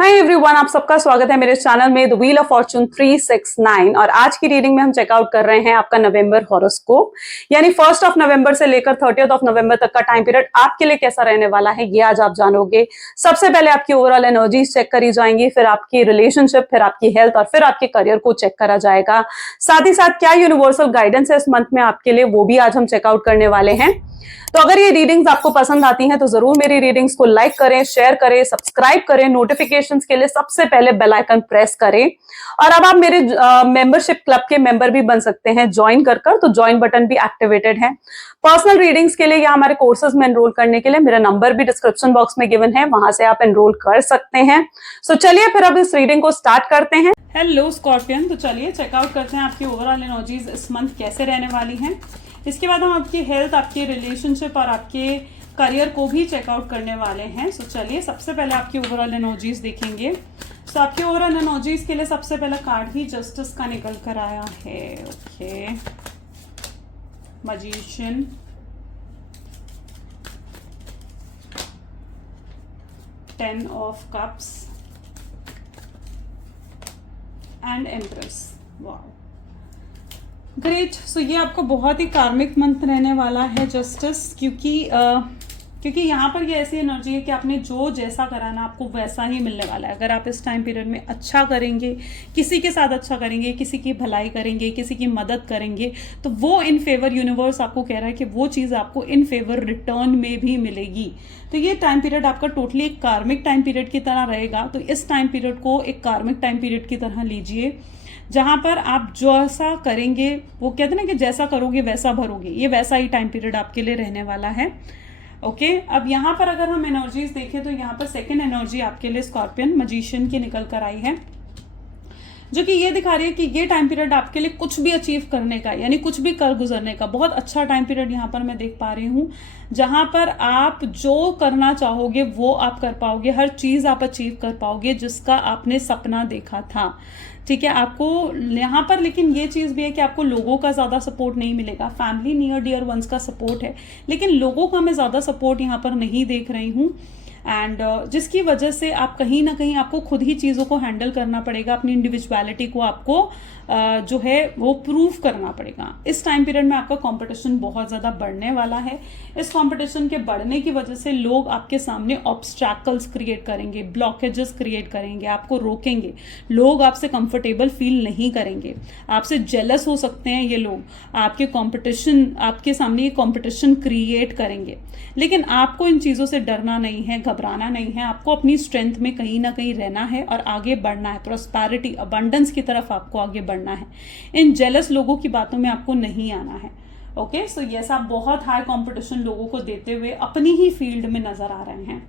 Hi everyone, आप सबका स्वागत है मेरे चैनल में द व्हील ऑफ फॉर्चून 369। और आज की रीडिंग में हम चेकआउट कर रहे हैं आपका नवंबर हॉरोस्कोप, यानी 1 नवंबर से लेकर 30 नवंबर तक का टाइम पीरियड आपके लिए कैसा रहने वाला है ये आज आप जानोगे। सबसे पहले आपकी ओवरऑल एनर्जीज चेक करी जाएंगी, फिर आपकी रिलेशनशिप, फिर आपकी हेल्थ और फिर आपके करियर को चेक करा जाएगा। साथ ही साथ क्या यूनिवर्सल गाइडेंस है इस मंथ में आपके लिए, वो भी आज हम चेकआउट करने वाले हैं। तो अगर ये रीडिंग्स आपको पसंद आती हैं तो जरूर मेरी रीडिंग्स को लाइक करें, शेयर करें, सब्सक्राइब करें, नोटिफिकेशंस के लिए सबसे पहले बेल आइकन प्रेस करें। और अब आप मेरे मेंबरशिप क्लब के मेंबर भी बन सकते हैं ज्वाइन कर तो ज्वाइन बटन भी एक्टिवेटेड है। पर्सनल रीडिंग्स के लिए या हमारे कोर्सेज में एनरोल करने के लिए मेरा नंबर भी डिस्क्रिप्शन बॉक्स में गिवन है, वहां से आप एनरोल कर सकते हैं। सो चलिए फिर अब इस रीडिंग को स्टार्ट करते हैं। हेलो स्कॉर्पियन, तो चलिए चेकआउट करते हैं आपकी ओवरऑल एनर्जीज इस मंथ कैसे रहने वाली हैं। इसके बाद हम आपकी हेल्थ, आपके रिलेशनशिप और आपके करियर को भी चेकआउट करने वाले हैं। सो चलिए सबसे पहले आपकी ओवरऑल एनर्जीज देखेंगे। सो आपकी ओवरऑल एनर्जीज के लिए सबसे पहला कार्ड ही जस्टिस का निकल कर आया है। Okay, magician, ten of cups and empress. Wow, great. So ये आपको बहुत ही कार्मिक मंथ रहने वाला है जस्टिस, क्योंकि यहाँ पर ये ऐसी एनर्जी है कि आपने जो जैसा करा ना आपको वैसा ही मिलने वाला है। अगर आप इस टाइम पीरियड में अच्छा करेंगे, किसी के साथ अच्छा करेंगे, किसी की भलाई करेंगे, किसी की मदद करेंगे, तो वो इन फेवर यूनिवर्स आपको कह रहा है कि वो चीज़ आपको इन फेवर रिटर्न में भी मिलेगी। तो ये टाइम पीरियड आपका टोटली एक कार्मिक टाइम पीरियड की तरह रहेगा। तो इस टाइम पीरियड को एक कार्मिक टाइम पीरियड की तरह लीजिए, जहां पर आप जैसा करेंगे, वो कहते हैं ना कि जैसा करोगे वैसा भरोगे, ये वैसा ही टाइम पीरियड आपके लिए रहने वाला है। ओके, अब यहाँ पर अगर हम एनर्जीज देखें तो यहाँ पर सेकंड एनर्जी आपके लिए स्कॉर्पियन मैजिशियन की निकल कर आई है, जो कि ये दिखा रही है कि ये टाइम पीरियड आपके लिए कुछ भी अचीव करने का, यानी कुछ भी कर गुजरने का बहुत अच्छा टाइम पीरियड यहाँ पर मैं देख पा रही हूँ, जहां पर आप जो करना चाहोगे वो आप कर पाओगे, हर चीज आप अचीव कर पाओगे जिसका आपने सपना देखा था। ठीक है, आपको यहाँ पर लेकिन ये चीज़ भी है कि आपको लोगों का ज़्यादा सपोर्ट नहीं मिलेगा। फैमिली, नियर डियर वंस का सपोर्ट है, लेकिन लोगों का मैं ज़्यादा सपोर्ट यहाँ पर नहीं देख रही हूँ। एंड जिसकी वजह से आप कहीं ना कहीं आपको खुद ही चीज़ों को हैंडल करना पड़ेगा, अपनी इंडिविजुअलिटी को आपको जो है वो प्रूव करना पड़ेगा। इस टाइम पीरियड में आपका कंपटीशन बहुत ज़्यादा बढ़ने वाला है। इस कंपटीशन के बढ़ने की वजह से लोग आपके सामने ऑब्स्ट्रैकल्स क्रिएट करेंगे, ब्लॉकेजेस क्रिएट करेंगे, आपको रोकेंगे। लोग आपसे कंफर्टेबल फील नहीं करेंगे, आपसे जेलस हो सकते हैं ये लोग, आपके कंपटीशन, आपके सामने ये कंपटीशन क्रिएट करेंगे। लेकिन आपको इन चीज़ों से डरना नहीं है, घबराना नहीं है। आपको अपनी स्ट्रेंथ में कहीं ना कहीं रहना है और आगे बढ़ना है। प्रॉस्पेरिटी, अबंडेंस की तरफ आपको आगे बढ़ना है। इन जेलस लोगों की बातों में आपको नहीं आना है। ओके, सो यस, आप बहुत हाई कंपटीशन लोगों को देते हुए अपनी ही फील्ड में नजर आ रहे हैं।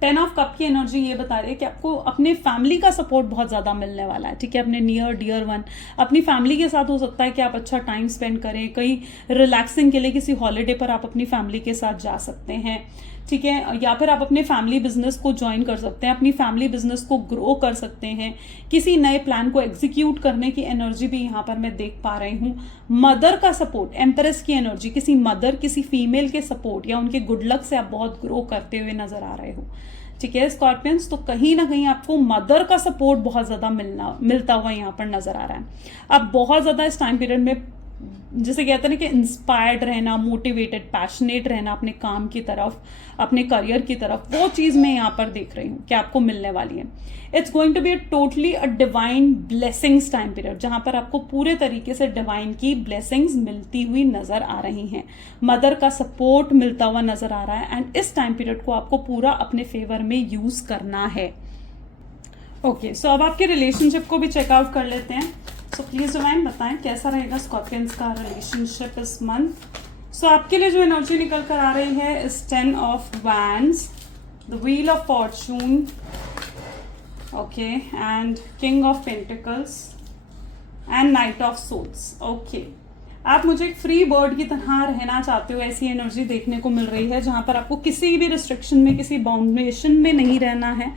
10 ऑफ कप की एनर्जी ये बता रही है कि आपको अपने फैमिली का सपोर्ट बहुत ज़्यादा मिलने वाला है। ठीक है, अपने नियर डियर वन, अपनी फैमिली के साथ हो सकता है कि आप अच्छा टाइम स्पेंड करें, कहीं रिलैक्सिंग के लिए किसी हॉलीडे पर आप अपनी फैमिली के साथ जा सकते हैं। ठीक है, या फिर आप अपने फैमिली बिजनेस को ज्वाइन कर सकते हैं, अपनी फैमिली बिजनेस को ग्रो कर सकते हैं। किसी नए प्लान को एग्जीक्यूट करने की एनर्जी भी यहाँ पर मैं देख पा रही हूँ। मदर का सपोर्ट, एम्प्रेस की एनर्जी, किसी मदर, किसी फीमेल के सपोर्ट या उनके गुड लक से आप बहुत ग्रो करते हुए नजर आ रहे हो। ठीक है स्कॉर्पियंस, तो कहीं ना कहीं आपको मदर का सपोर्ट बहुत ज्यादा मिलता हुआ यहाँ पर नजर आ रहा है। अब बहुत ज्यादा इस टाइम पीरियड में जिसे कहते हैं ना कि इंस्पायर्ड रहना, मोटिवेटेड, पैशनेट रहना अपने काम की तरफ, अपने करियर की तरफ, वो चीज़ मैं यहाँ पर देख रही हूँ कि आपको मिलने वाली है। It's going to be totally a divine blessings time period, जहाँ पर आपको पूरे तरीके से डिवाइन की ब्लेसिंग्स मिलती हुई नजर आ रही हैं। मदर का सपोर्ट मिलता हुआ नजर आ रहा है एंड इस टाइम पीरियड को आपको पूरा अपने फेवर में यूज करना है। ओके, सो अब आपके रिलेशनशिप को भी चेकआउट कर लेते हैं। सो प्लीज डिवाइन बताएं कैसा रहेगा स्कॉर्पियंस का रिलेशनशिप इस मंथ। सो आपके लिए जो एनर्जी निकल कर आ रही है इस 10 of wands, the wheel of fortune, okay, and king of pentacles and knight of souls. Okay, आप मुझे एक फ्री बर्ड की तरह रहना चाहते हो, ऐसी एनर्जी देखने को मिल रही है, जहां पर आपको किसी भी रिस्ट्रिक्शन में, किसी बाउंडेशन में नहीं रहना है।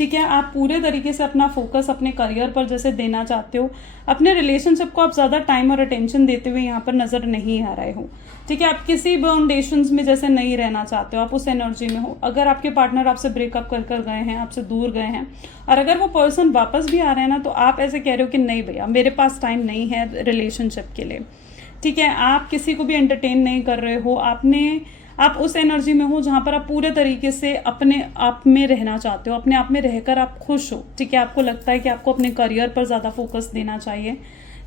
ठीक है, आप पूरे तरीके से अपना फोकस अपने करियर पर जैसे देना चाहते हो, अपने रिलेशनशिप को आप ज़्यादा टाइम और अटेंशन देते हुए यहाँ पर नज़र नहीं आ रहे हो। ठीक है, आप किसी बाउंडेशंस में जैसे नहीं रहना चाहते हो, आप उस एनर्जी में हो। अगर आपके पार्टनर आपसे ब्रेकअप कर गए हैं, आपसे दूर गए हैं, और अगर वो पर्सन वापस भी आ रहे हैं ना, तो आप ऐसे कह रहे हो कि नहीं भैया मेरे पास टाइम नहीं है रिलेशनशिप के लिए। ठीक है, आप किसी को भी एंटरटेन नहीं कर रहे हो, आप उस एनर्जी में हो जहाँ पर आप पूरे तरीके से अपने आप में रहना चाहते हो, अपने आप में रहकर आप खुश हो। ठीक है, आपको लगता है कि आपको अपने करियर पर ज़्यादा फोकस देना चाहिए।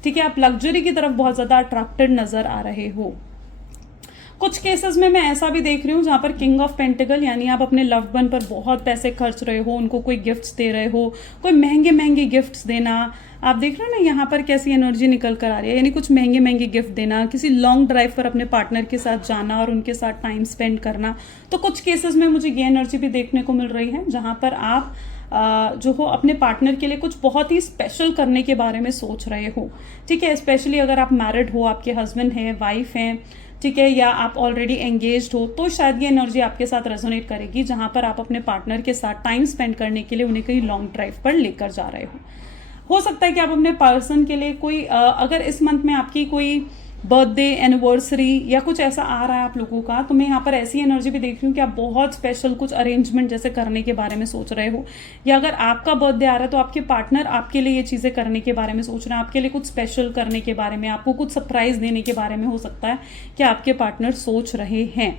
ठीक है, आप लग्जरी की तरफ बहुत ज़्यादा अट्रैक्टेड नज़र आ रहे हो। कुछ केसेस में मैं ऐसा भी देख रही हूँ जहाँ पर किंग ऑफ पेंटिकल, यानी आप अपने लव्ड वन पर बहुत पैसे खर्च रहे हो, उनको कोई गिफ्ट्स दे रहे हो, कोई महंगे महंगे गिफ्ट्स देना। आप देख रहे हो ना यहाँ पर कैसी एनर्जी निकल कर आ रही है, यानी कुछ महंगे महंगे गिफ्ट देना, किसी लॉन्ग ड्राइव पर अपने पार्टनर के साथ जाना और उनके साथ टाइम स्पेंड करना। तो कुछ केसेस में मुझे ये एनर्जी भी देखने को मिल रही है जहाँ पर आप जो हो अपने पार्टनर के लिए कुछ बहुत ही स्पेशल करने के बारे में सोच रहे हो। ठीक है, स्पेशली अगर आप मैरिड हो, आपके हस्बैंड है, वाइफ हैं, ठीक है, या आप ऑलरेडी एंगेज्ड हो, तो शायद ये एनर्जी आपके साथ रेजोनेट करेगी जहां पर आप अपने पार्टनर के साथ टाइम स्पेंड करने के लिए उन्हें कहीं लॉन्ग ड्राइव पर लेकर जा रहे हो सकता है कि आप अपने पर्सन के लिए कोई अगर इस मंथ में आपकी कोई बर्थडे, एनिवर्सरी या कुछ ऐसा आ रहा है आप लोगों का, तो मैं यहाँ पर ऐसी एनर्जी भी देख रही हूँ कि आप बहुत स्पेशल कुछ अरेंजमेंट जैसे करने के बारे में सोच रहे हो, या अगर आपका बर्थडे आ रहा है तो आपके पार्टनर आपके लिए ये चीज़ें करने के बारे में सोच रहे हैं, आपके लिए कुछ स्पेशल करने के बारे में, आपको कुछ सरप्राइज देने के बारे में हो सकता है कि आपके पार्टनर सोच रहे हैं।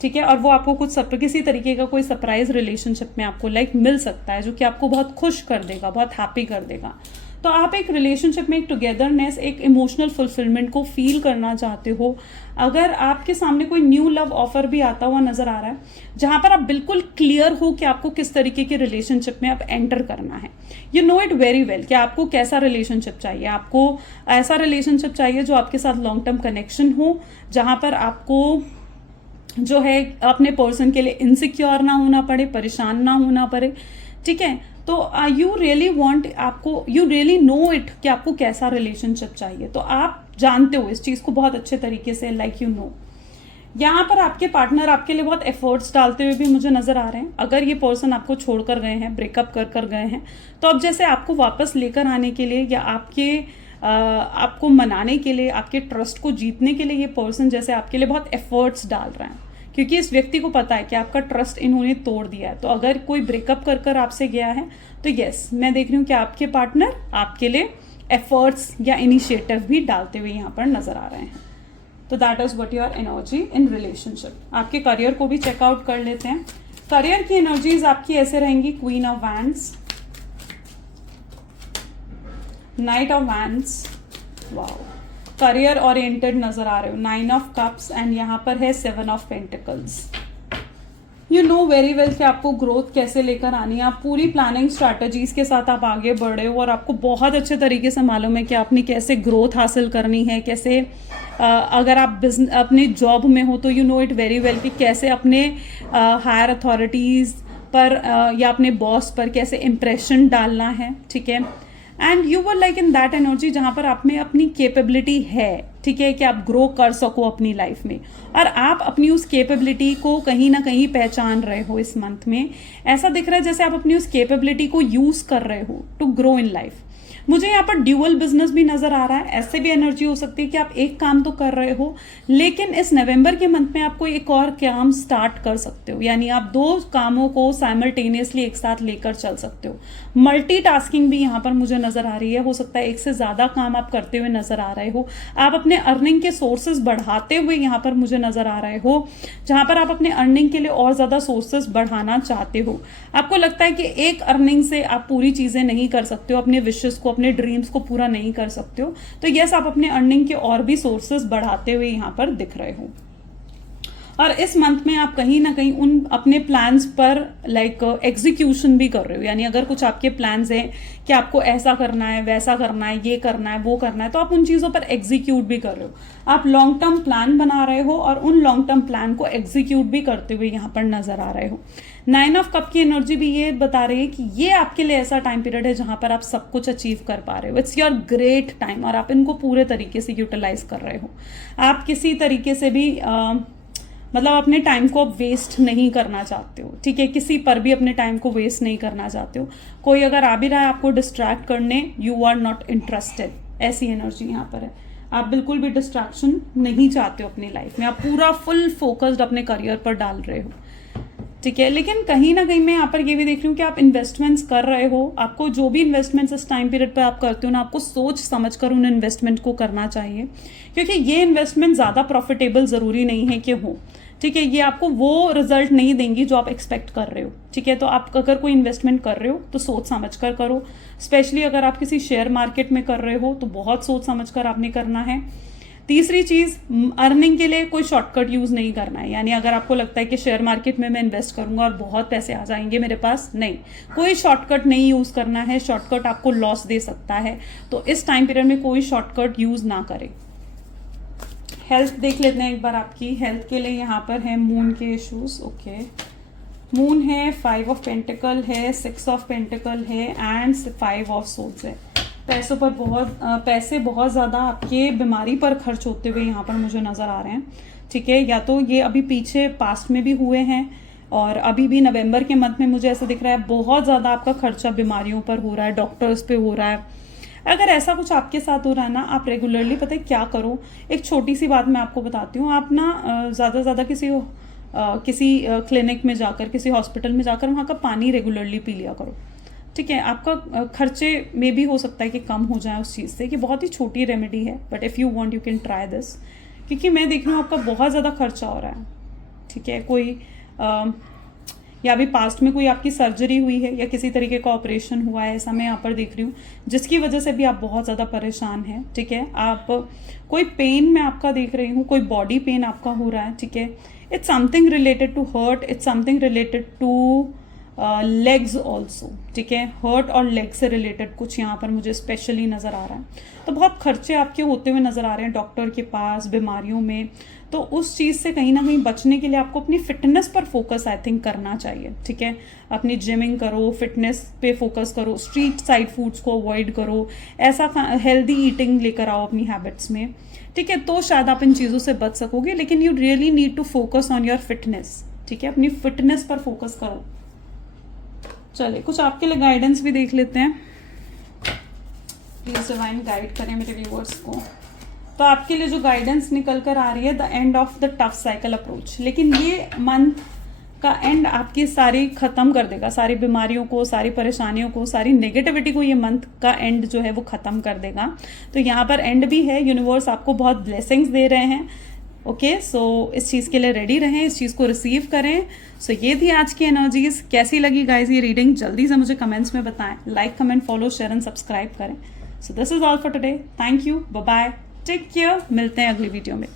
ठीक है, और वो आपको कुछ किसी तरीके का कोई सरप्राइज रिलेशनशिप में आपको मिल सकता है जो कि आपको बहुत खुश कर देगा, बहुत हैप्पी कर देगा। तो आप एक रिलेशनशिप में एक टुगेदरनेस, एक इमोशनल फुलफिलमेंट को फील करना चाहते हो। अगर आपके सामने कोई न्यू लव ऑफर भी आता हुआ नजर आ रहा है जहां पर आप बिल्कुल क्लियर हो कि आपको किस तरीके के रिलेशनशिप में आप एंटर करना है, you know it very well कि आपको कैसा रिलेशनशिप चाहिए। आपको ऐसा रिलेशनशिप चाहिए जो आपके साथ लॉन्ग टर्म कनेक्शन हो, जहां पर आपको जो है अपने पर्सन के लिए इनसिक्योर ना होना पड़े, परेशान ना होना पड़े। ठीक है, तो यू रियली वॉन्ट, आपको यू रियली नो इट कि आपको कैसा रिलेशनशिप चाहिए। तो आप जानते हो इस चीज़ को बहुत अच्छे तरीके से, लाइक यू नो। यहाँ पर आपके पार्टनर आपके लिए बहुत एफर्ट्स डालते हुए भी मुझे नजर आ रहे हैं। अगर ये पर्सन आपको छोड़कर गए हैं, ब्रेकअप कर गए हैं, तो अब जैसे आपको वापस लेकर आने के लिए या आपको मनाने के लिए, आपके ट्रस्ट को जीतने के लिए ये पर्सन जैसे आपके लिए बहुत एफर्ट्स डाल रहे हैं, क्योंकि इस व्यक्ति को पता है कि आपका ट्रस्ट इन्होंने तोड़ दिया है। तो अगर कोई ब्रेकअप कर आपसे गया है तो यस, मैं देख रही हूँ कि आपके पार्टनर आपके लिए एफर्ट्स या इनिशिएटिव भी डालते हुए यहाँ पर नजर आ रहे हैं। तो that is what your energy in relationship. आपके करियर को भी चेकआउट कर लेते हैं। करियर की एनर्जीज आपकी ऐसे रहेंगी: queen of wands, night of wands, wow, career oriented नजर आ रहे हो, 9 ऑफ कप्स, एंड यहाँ पर है 7 of pentacles. You know very well कि आपको ग्रोथ कैसे लेकर आनी है। आप पूरी प्लानिंग स्ट्रैटेजीज के साथ आप आगे बढ़ रहे हो और आपको बहुत अच्छे तरीके से मालूम है कि आपने कैसे ग्रोथ हासिल करनी है, कैसे अगर आप अपने जॉब में हो तो you know it very well कि कैसे अपने हायर अथॉरिटीज़ पर या अपने बॉस पर कैसे इम्प्रेशन डालना है। ठीक है, and you were like in that energy जहाँ पर आप में अपनी कैपेबिलिटी है, ठीक है, कि आप ग्रो कर सको अपनी लाइफ में, और आप अपनी उस कैपेबिलिटी को कहीं ना कहीं पहचान रहे हो। इस मंथ में ऐसा दिख रहा है जैसे आप अपनी उस कैपेबिलिटी को यूज कर रहे हो टू ग्रो इन लाइफ। मुझे यहाँ पर ड्यूअल बिजनेस भी नजर आ रहा है। ऐसे भी एनर्जी हो सकती है कि आप एक काम तो कर रहे हो, लेकिन इस नवंबर के मंथ में आपको एक और काम स्टार्ट कर सकते हो, यानी आप 2 कामों को साइमल्टेनियसली एक साथ लेकर चल सकते हो। मल्टीटास्किंग भी यहाँ पर मुझे नजर आ रही है। हो सकता है एक से ज्यादा काम आप करते हुए नजर आ रहे हो। आप अपने अर्निंग के सोर्सेज बढ़ाते हुए यहाँ पर मुझे नजर आ रहे हो, जहां पर आप अपने अर्निंग के लिए और ज्यादा सोर्सेज बढ़ाना चाहते हो। आपको लगता है कि एक अर्निंग से आप पूरी चीजें नहीं कर सकते हो, अपने विशेस को, अपने ड्रीम्स को पूरा नहीं कर सकते हो। तो यस, आप अपने अर्निंग के और भी सोर्सेज बढ़ाते हुए यहाँ पर दिख रहे हो। और इस मंथ में आप कहीं ना कहीं उन अपने प्लान्स पर एग्जीक्यूशन भी कर रहे हो, यानी अगर कुछ आपके प्लान्स हैं कि आपको ऐसा करना है, वैसा करना है, ये करना है, वो करना है, तो आप उन चीज़ों पर एग्जीक्यूट भी कर रहे हो। आप लॉन्ग टर्म प्लान बना रहे हो और उन लॉन्ग टर्म प्लान को एग्जीक्यूट भी करते हुए यहाँ पर नजर आ रहे हो। 9 ऑफ कप की एनर्जी भी ये बता रही है कि ये आपके लिए ऐसा टाइम पीरियड है जहां पर आप सब कुछ अचीव कर पा रहे हो। इट्स योर ग्रेट टाइम और आप इनको पूरे तरीके से यूटिलाइज कर रहे हो। आप किसी तरीके से भी मतलब अपने टाइम को आप वेस्ट नहीं करना चाहते हो, ठीक है, किसी पर भी अपने टाइम को वेस्ट नहीं करना चाहते हो। कोई अगर आ भी रहा है आपको डिस्ट्रैक्ट करने, यू आर नॉट इंटरेस्टेड, ऐसी एनर्जी यहाँ पर है। आप बिल्कुल भी डिस्ट्रैक्शन नहीं चाहते हो अपनी लाइफ में, आप पूरा फुल फोकस्ड अपने करियर पर डाल रहे हो, ठीक है। लेकिन कहीं ना कहीं मैं यहाँ पर ये भी देख रही हूँ कि आप इन्वेस्टमेंट्स कर रहे हो, आपको जो भी इन्वेस्टमेंट्स इस टाइम पीरियड पे आप करते हो ना, आपको सोच समझकर उन इन्वेस्टमेंट को करना चाहिए, क्योंकि ये इन्वेस्टमेंट ज़्यादा प्रॉफिटेबल ज़रूरी नहीं है कि हो, ठीक है। ये आपको वो रिजल्ट नहीं देंगी जो आप एक्सपेक्ट कर रहे हो, ठीक है। तो आप अगर कोई इन्वेस्टमेंट कर रहे हो तो सोच समझ कर करो, स्पेशली अगर आप किसी शेयर मार्केट में कर रहे हो तो बहुत सोच समझ कर आपने करना है। तीसरी चीज़, अर्निंग के लिए कोई शॉर्टकट यूज़ नहीं करना है, यानी अगर आपको लगता है कि शेयर मार्केट में मैं इन्वेस्ट करूंगा और बहुत पैसे आ जाएंगे मेरे पास, नहीं, कोई शॉर्टकट नहीं यूज़ करना है, शॉर्टकट आपको लॉस दे सकता है, तो इस टाइम पीरियड में कोई शॉर्टकट यूज़ ना करें। हेल्थ देख लेते हैं एक बार आपकी। हेल्थ के लिए यहाँ पर है मून के इश्यूज, ओके। मून है, 5 ऑफ पेंटिकल है, 6 ऑफ पेंटिकल है एंड 5 ऑफ सोर्ड्स है। पैसों पर पैसे बहुत ज़्यादा आपके बीमारी पर खर्च होते हुए यहाँ पर मुझे नज़र आ रहे हैं, ठीक है। या तो ये अभी पीछे पास्ट में भी हुए हैं और अभी भी नवंबर के मंथ में मुझे ऐसा दिख रहा है बहुत ज़्यादा आपका खर्चा बीमारियों पर हो रहा है, डॉक्टर्स पे हो रहा है। अगर ऐसा कुछ आपके साथ हो रहा है ना, आप रेगुलरली पता है क्या करो, एक छोटी सी बात मैं आपको बताती हूँ। आप ना ज़्यादा से ज़्यादा किसी क्लिनिक में जाकर, किसी हॉस्पिटल में जाकर वहाँ का पानी रेगुलरली पी लिया करो, ठीक है। आपका खर्चे में भी हो सकता है कि कम हो जाए उस चीज़ से, कि बहुत ही छोटी रेमेडी है, but if you want you can try this, क्योंकि मैं देख रही हूँ आपका बहुत ज़्यादा खर्चा हो रहा है, ठीक है। कोई या अभी पास्ट में कोई आपकी सर्जरी हुई है या किसी तरीके का ऑपरेशन हुआ है, ऐसा मैं यहाँ पर देख रही हूँ, जिसकी वजह से भी आप बहुत ज़्यादा परेशान हैं, ठीक है। आप कोई पेन मैं आपका देख रही हूँ, कोई बॉडी पेन आपका हो रहा है, ठीक है। It's something related to heart, it's something related to legs also, ठीक है। हर्ट और लेग से रिलेटेड कुछ यहाँ पर मुझे स्पेशली नज़र आ रहा है। तो बहुत खर्चे आपके होते हुए नज़र आ रहे हैं डॉक्टर के पास, बीमारियों में। तो उस चीज़ से कहीं ना कहीं बचने के लिए आपको अपनी फिटनेस पर फोकस आई थिंक करना चाहिए, ठीक है। अपनी जिमिंग करो, फिटनेस पे फोकस करो, स्ट्रीट साइड फूड्स को अवॉइड करो, ऐसा हेल्दी ईटिंग लेकर आओ अपनी हैबिट्स में, ठीक है। तो शायद आप इन चीज़ों से बच सकोगे, लेकिन you really need to focus on your fitness, ठीक है। अपनी फिटनेस पर फोकस करो। चलिए कुछ आपके लिए गाइडेंस भी देख लेते हैं, प्लीज डिवाइन गाइड करें मेरे व्यूअर्स को। तो आपके लिए जो गाइडेंस निकल कर आ रही है, the end of the tough cycle approach. लेकिन ये मंथ का एंड आपकी सारी खत्म कर देगा, सारी बीमारियों को, सारी परेशानियों को, सारी नेगेटिविटी को ये मंथ का एंड जो है वो खत्म कर देगा। तो यहाँ पर एंड भी है, यूनिवर्स आपको बहुत ब्लेसिंग्स दे रहे हैं, ओके। सो इस चीज़ के लिए रेडी रहें, इस चीज़ को रिसीव करें। सो ये थी आज की एनर्जीज। कैसी लगी गाइज ये रीडिंग, जल्दी से मुझे कमेंट्स में बताएं। Like, comment, follow, share and subscribe करें। So this is all for today. Thank you, bye bye, take care. मिलते हैं अगली वीडियो में।